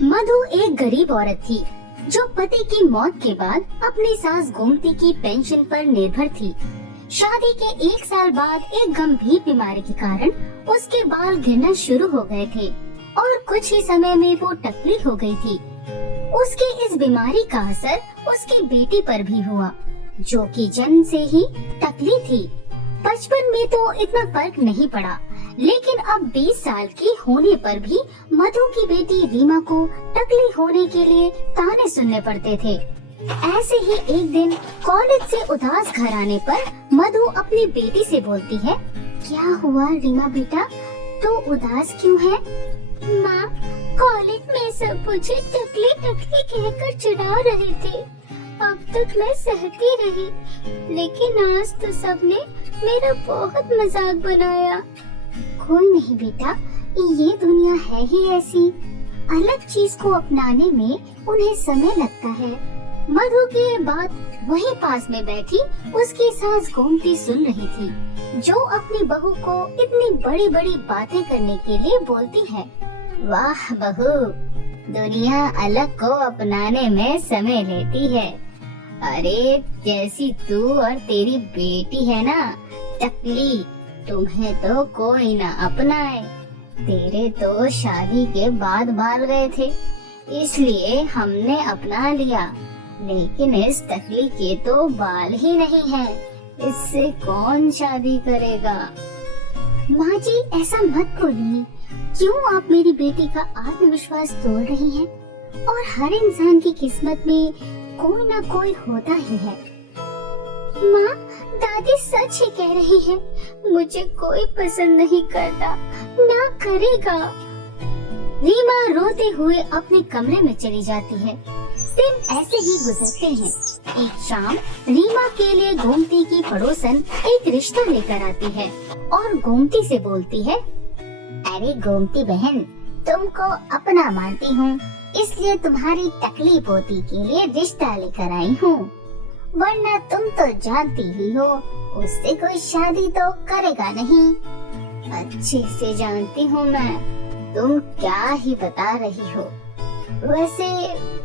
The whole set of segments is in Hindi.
मधु एक गरीब औरत थी जो पति की मौत के बाद अपनी सास गोमती की पेंशन पर निर्भर थी। शादी के 1 साल बाद एक गंभीर बीमारी के कारण उसके बाल गिरना शुरू हो गए थे और कुछ ही समय में वो टकली हो गई थी। उसकी इस बीमारी का असर उसकी बेटी पर भी हुआ, जो कि जन्म से ही टकली थी। बचपन में तो इतना फर्क नहीं पड़ा, लेकिन अब 20 साल की होने पर भी मधु की बेटी रीमा को टकली होने के लिए ताने सुनने पड़ते थे। ऐसे ही एक दिन कॉलेज से उदास घर आने पर मधु अपनी बेटी से बोलती है, क्या हुआ रीमा बेटा, तू उदास क्यों है? माँ, कॉलेज में सब मुझे टकली टकली कहकर चिढ़ा रहे थे। अब तक मैं सहती रही, लेकिन आज तो सबने मेरा बहुत मजाक बनाया। कोई नहीं बेटा, ये दुनिया है ही ऐसी, अलग चीज को अपनाने में उन्हें समय लगता है। मधु की बात वहीं पास में बैठी उसकी सास गोमती सुन रही थी, जो अपनी बहू को इतनी बड़ी बड़ी बातें करने के लिए बोलती है। वाह बहू, दुनिया अलग को अपनाने में समय लेती है। अरे जैसी तू और तेरी बेटी है ना टकली, तुम्हें तो कोई ना अपनाए। तेरे तो शादी के बाद बाल गए थे, इसलिए हमने अपना लिया, लेकिन इस टकली के तो बाल ही नहीं है, इससे कौन शादी करेगा? माँ जी, ऐसा मत बोलिए, क्यों आप मेरी बेटी का आत्मविश्वास तोड़ रही हैं? और हर इंसान की किस्मत में कोई ना कोई होता ही है। माँ, दादी सच ही कह रही है, मुझे कोई पसंद नहीं करता, ना करेगा। रीमा रोते हुए अपने कमरे में चली जाती है। दिन ऐसे ही गुजरते हैं। एक शाम रीमा के लिए गोमती की पड़ोसन एक रिश्ता लेकर आती है और गोमती से बोलती है, अरे गोमती बहन, तुमको अपना मानती हूँ, इसलिए तुम्हारी टकली पोती के लिए रिश्ता लेकर आई हूँ, वरना तुम तो जानती ही हो उससे कोई शादी तो करेगा नहीं। अच्छे से जानती हूँ मैं, तुम क्या ही बता रही हो। वैसे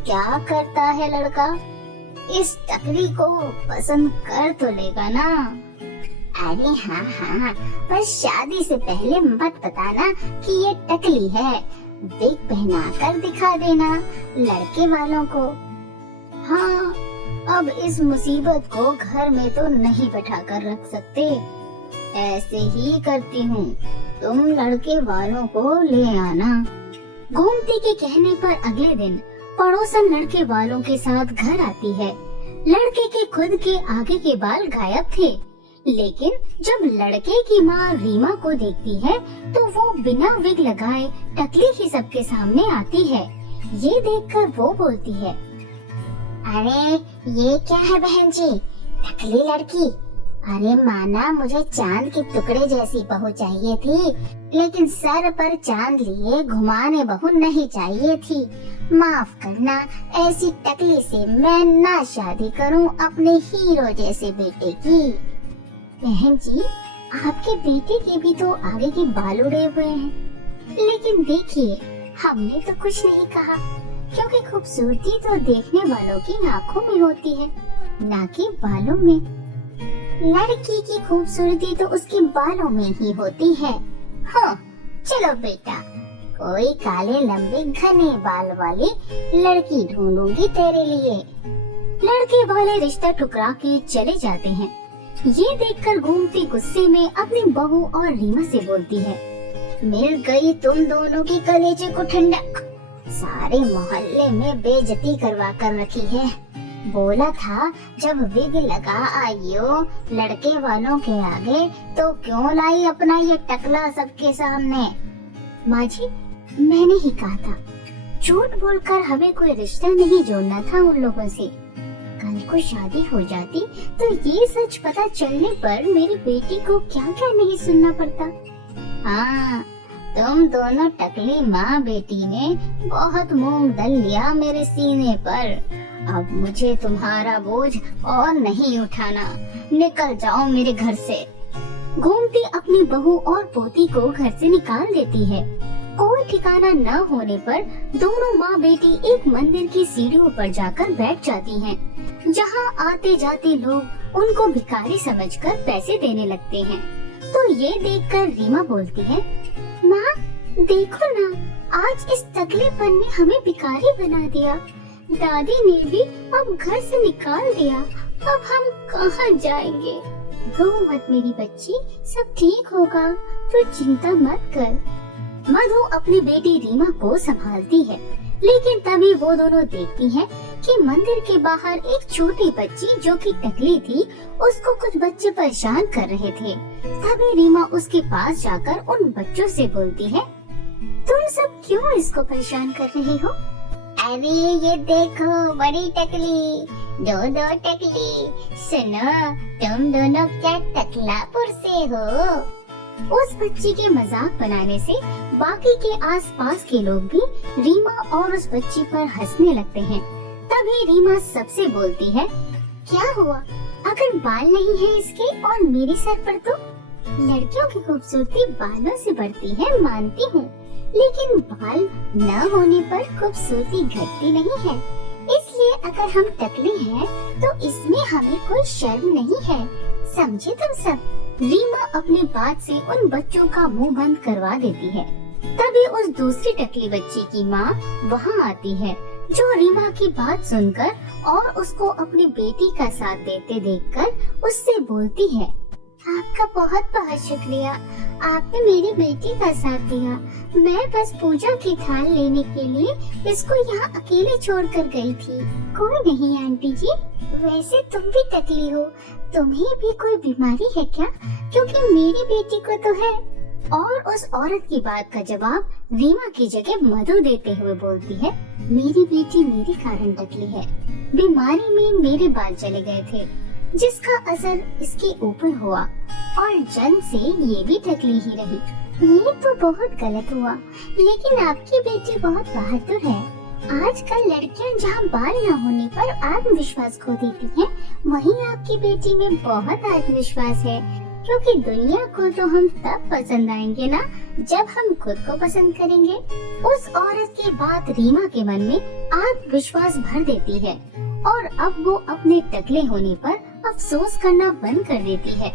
क्या करता है लड़का? इस टकली को पसंद कर तो लेगा ना? अरे हाँ हाँ, पर शादी से पहले मत बताना कि ये टकली है, विग पहना कर दिखा देना लड़के वालों को। हाँ, अब इस मुसीबत को घर में तो नहीं बैठा कर रख सकते, ऐसे ही करती हूँ, तुम लड़के वालों को ले आना। गोमती के कहने पर अगले दिन पड़ोसन लड़के वालों के साथ घर आती है। लड़के के खुद के आगे के बाल गायब थे, लेकिन जब लड़के की माँ रीमा को देखती है तो वो बिना विग लगाए टकली ही सबके सामने आती है। ये देखकर वो बोलती है, अरे ये क्या है बहन जी, टकली लड़की? अरे माना मुझे चांद के टुकड़े जैसी बहू चाहिए थी, लेकिन सर पर चांद लिए घुमाने बहू नहीं चाहिए थी। माफ करना, ऐसी टकली से मैं ना शादी करूं अपने हीरो जैसे बेटे की। बहन जी, आपके बेटे के भी तो आगे के बाल उड़े हुए हैं, लेकिन देखिए हमने तो कुछ नहीं कहा, क्योंकि खूबसूरती तो देखने वालों की आँखों में होती है, ना कि बालों में। लड़की की खूबसूरती तो उसके बालों में ही होती है। हाँ, चलो बेटा, कोई काले लंबे घने बाल वाली लड़की ढूंढूंगी तेरे लिए। लड़के वाले रिश्ता ठुकरा के चले जाते हैं। ये देखकर गोमती गुस्से में अपनी बहू और रीमा से बोलती है, मिल गई तुम दोनों की कलेजे को ठंडक, सारे मोहल्ले में बेइज्जती करवा कर रखी है। बोला था जब विग लगा आइयो लड़के वालों के आगे, तो क्यों लाई अपना ये टकला सबके सामने? माँ जी, मैंने ही कहा था, झूठ बोलकर हमें कोई रिश्ता नहीं जोड़ना था उन लोगों से। कल को शादी हो जाती तो ये सच पता चलने पर मेरी बेटी को क्या क्या नहीं सुनना पड़ता। हाँ, तुम दोनों टकली माँ बेटी ने बहुत मूंग दल लिया मेरे सीने पर, अब मुझे तुम्हारा बोझ और नहीं उठाना, निकल जाओ मेरे घर से। गोमती अपनी बहू और पोती को घर से निकाल देती है। कोई ठिकाना न होने पर दोनों माँ बेटी एक मंदिर की सीढ़ियों पर जाकर बैठ जाती हैं, जहाँ आते जाते लोग उनको भिखारी समझकर पैसे देने लगते हैं। तो ये देखकर रीमा बोलती है, माँ देखो ना, आज इस तकलेपन ने हमें भिखारी बना दिया। दादी ने भी अब घर से निकाल दिया। अब हम कहाँ जाएंगे? रो मत मेरी बच्ची, सब ठीक होगा, तू चिंता मत कर। मधु अपनी बेटी रीमा को संभालती है, लेकिन तभी वो दोनों देखती हैं कि मंदिर के बाहर एक छोटी बच्ची जो कि टकली थी, उसको कुछ बच्चे परेशान कर रहे थे। तभी रीमा उसके पास जाकर उन बच्चों से बोलती है, तुम सब क्यों इसको परेशान कर रहे हो? अरे ये देखो बड़ी टकली, दो टकली, सुनो तुम दोनों क्या टकलापुर से हो? उस बच्ची के मजाक बनाने से बाकी के आसपास के लोग भी रीमा और उस बच्ची पर हंसने लगते हैं। तभी रीमा सबसे बोलती है, क्या हुआ? अगर बाल नहीं है इसके और मेरे सर पर तो? लड़कियों की खूबसूरती बालों से बढ़ती है, मानती हूँ, लेकिन बाल न होने पर खूबसूरती घटती नहीं है। इसलिए अगर हम टकले हैं तो इसमें हमें कोई शर्म नहीं है, समझे तुम सब? रीमा अपनी बात से उन बच्चों का मुंह बंद करवा देती है। तभी उस दूसरी टकली बच्ची की माँ वहाँ आती है, जो रीमा की बात सुनकर और उसको अपनी बेटी का साथ देते देखकर उससे बोलती है, आपका बहुत बहुत शुक्रिया, आपने मेरी बेटी का साथ दिया। मैं बस पूजा की थाल लेने के लिए इसको यहाँ अकेले छोड़कर गई थी। कोई नहीं आंटी जी, वैसे तुम भी टकली हो, तुम्हें भी कोई बीमारी है क्या? क्योंकि मेरी बेटी को तो है। और उस औरत की बात का जवाब रीमा की जगह मधु देते हुए बोलती है, मेरी बेटी मेरे कारण टकली है। बीमारी में मेरे बाल चले गए थे, जिसका असर इसके ऊपर हुआ और जन्म से ये भी टकली ही रही। ये तो बहुत गलत हुआ, लेकिन आपकी बेटी बहुत बहादुर है। आजकल लड़कियां जहाँ बाल न होने पर आत्मविश्वास खो देती हैं, वहीं आपकी बेटी में बहुत आत्मविश्वास है, क्योंकि दुनिया को तो हम तब पसंद आएंगे ना जब हम खुद को पसंद करेंगे। उस औरत की बात रीमा के मन में आत्मविश्वास भर देती है और अब वो अपने टकले होने पर अफसोस करना बंद कर देती है।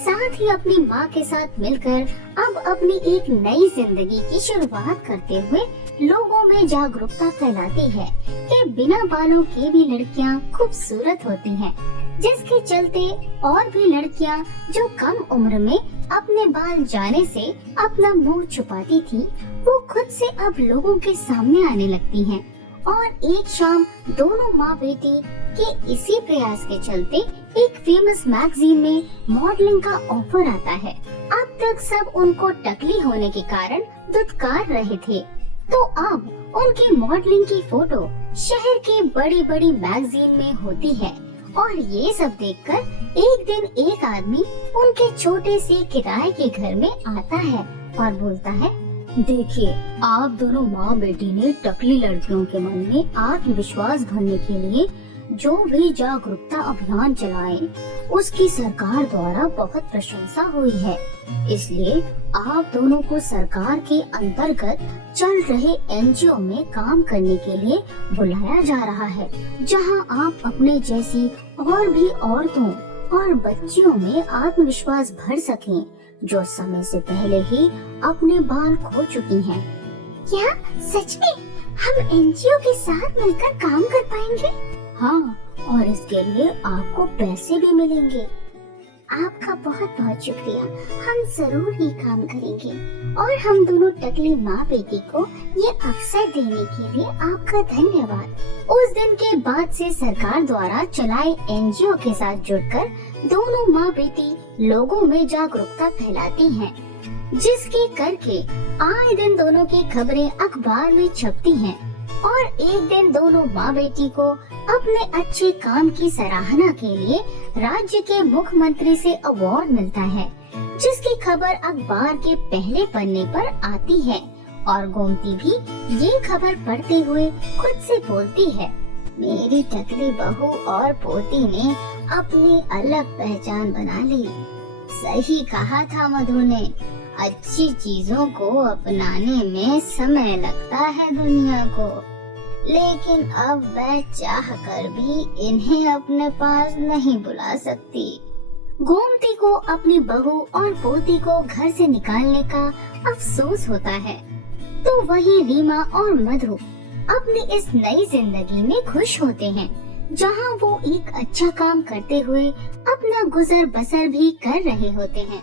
साथ ही अपनी माँ के साथ मिलकर अब अपनी एक नई जिंदगी की शुरुआत करते हुए लोगों में जागरूकता फैलाती है कि बिना बालों के भी लड़कियाँ खूबसूरत होती हैं, जिसके चलते और भी लड़कियाँ जो कम उम्र में अपने बाल जाने से अपना मुंह छुपाती थी, वो खुद से अब लोगों के सामने आने लगती हैं। और एक शाम दोनों माँ बेटी के इसी प्रयास के चलते एक फेमस मैगजीन में मॉडलिंग का ऑफर आता है। अब तक सब उनको टकली होने के कारण दुत्कार रहे थे, तो अब उनकी मॉडलिंग की फोटो शहर के बड़ी बड़ी मैगजीन में होती है। और ये सब देखकर एक दिन एक आदमी उनके छोटे से किराए के घर में आता है और बोलता है, देखिए, आप दोनों माँ बेटी ने टकली लड़कियों के मन में आत्मविश्वास भरने के लिए जो भी जागरूकता अभियान चलाए, उसकी सरकार द्वारा बहुत प्रशंसा हुई है। इसलिए आप दोनों को सरकार के अंतर्गत चल रहे एनजीओ में काम करने के लिए बुलाया जा रहा है, जहां आप अपने जैसी और भी औरतों और बच्चियों में आत्मविश्वास भर सकें, जो समय से पहले ही अपने बाल खो चुकी हैं। क्या सच में हम एनजीओ के साथ मिलकर काम कर पाएंगे? हाँ, और इसके लिए आपको पैसे भी मिलेंगे। आपका बहुत बहुत शुक्रिया, हम जरूर ही काम करेंगे। और हम दोनों टकली माँ बेटी को ये अवसर देने के लिए आपका धन्यवाद। उस दिन के बाद से सरकार द्वारा चलाए एनजीओ के साथ जुड़कर दोनों माँ बेटी लोगों में जागरूकता फैलाती हैं, जिसके करके आए दिन दोनों की खबरें अखबार में छपती हैं। और एक दिन दोनों माँ बेटी को अपने अच्छे काम की सराहना के लिए राज्य के मुख्यमंत्री से अवार्ड मिलता है, जिसकी खबर अखबार के पहले पन्ने पर आती है। और गोमती भी ये खबर पढ़ते हुए खुद से बोलती है, मेरी टकली बहू और पोती ने अपनी अलग पहचान बना ली। सही कहा था मधु ने, अच्छी चीजों को अपनाने में समय लगता है दुनिया को, लेकिन अब वह चाह कर भी इन्हें अपने पास नहीं बुला सकती। गोमती को अपनी बहू और पोती को घर से निकालने का अफसोस होता है, तो वही रीमा और मधु अपनी इस नई जिंदगी में खुश होते हैं, जहां वो एक अच्छा काम करते हुए अपना गुजर बसर भी कर रहे होते हैं।